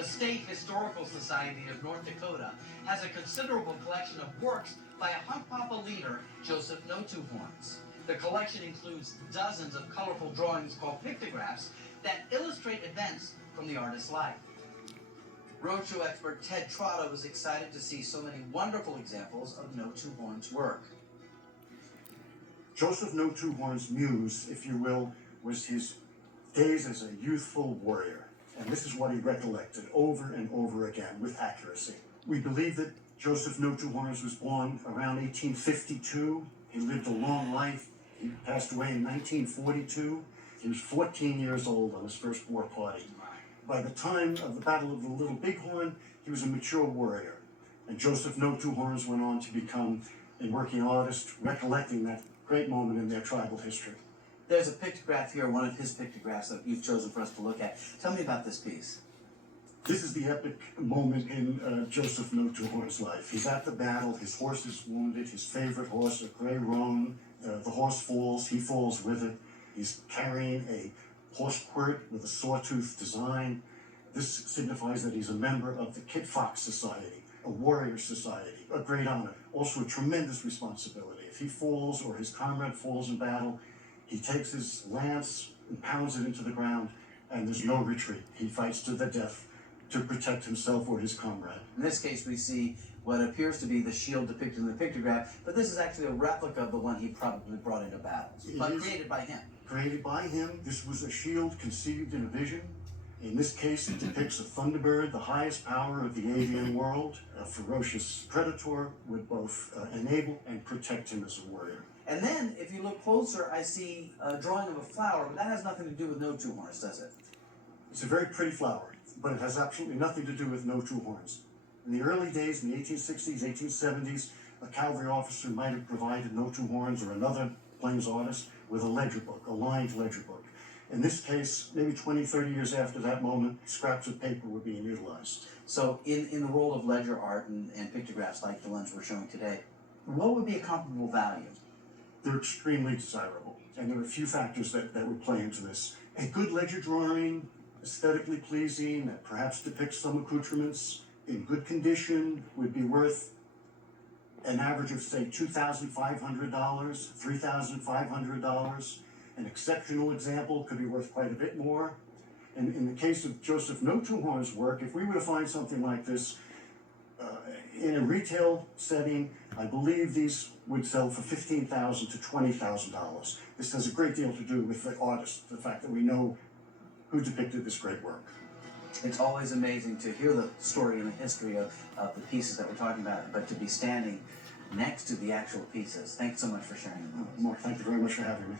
The State Historical Society of North Dakota has a considerable collection of works by a Hunkpapa leader, Joseph NoTwoHorns. The collection includes dozens of colorful drawings called pictographs that illustrate events from the artist's life. Roadshow expert Ted Trotta was excited to see so many wonderful examples of NoTwoHorns' work. Joseph NoTwoHorns' muse, if you will, was his days as a youthful warrior. And this is what he recollected over and over again with accuracy. We believe that Joseph NoTwoHorns was born around 1852. He lived a long life. He passed away in 1942. He was 14 years old on his first war party. By the time of the Battle of the Little Bighorn, he was a mature warrior. And Joseph NoTwoHorns went on to become a working artist, recollecting that great moment in their tribal history. There's a pictograph here, one of his pictographs that you've chosen for us to look at. Tell me about this piece. This is the epic moment in Joseph NoTwoHorns' life. He's at the battle, his horse is wounded, his favorite horse, a gray roan. The horse falls, he falls with it. He's carrying a horse quirt with a sawtooth design. This signifies that he's a member of the Kit Fox Society, a warrior society, a great honor, also a tremendous responsibility. If he falls or his comrade falls in battle, he takes his lance and pounds it into the ground, and there's no retreat. He fights to the death to protect himself or his comrade. In this case, we see what appears to be the shield depicted in the pictograph, but this is actually a replica of the one he probably brought into battle, but created by him. Created by him. This was a shield conceived in a vision. In this case, it depicts a thunderbird, the highest power of the avian world. A ferocious predator would both enable and protect him as a warrior. And then, if you look closer, I see a drawing of a flower, but that has nothing to do with NoTwoHorns, does it? It's a very pretty flower, but it has absolutely nothing to do with NoTwoHorns. In the early days, in the 1860s, 1870s, a cavalry officer might have provided NoTwoHorns or another Plains artist with a ledger book, a lined ledger book. In this case, maybe 20, 30 years after that moment, scraps of paper were being utilized. So in the role of ledger art and pictographs like the ones we're showing today, what would be a comparable value? They're extremely desirable, and there are a few factors that would play into this. A good ledger drawing, aesthetically pleasing, that perhaps depicts some accoutrements, in good condition, would be worth an average of, say, $2,500, $3,500. An exceptional example could be worth quite a bit more. And in the case of Joseph NoTwoHorns' work, if we were to find something like this in a retail setting, I believe these would sell for $15,000 to $20,000. This has a great deal to do with the artist, the fact that we know who depicted this great work. It's always amazing to hear the story and the history of the pieces that we're talking about, but to be standing next to the actual pieces. Thanks so much for sharing them with us. Mark, thank you very much for having me.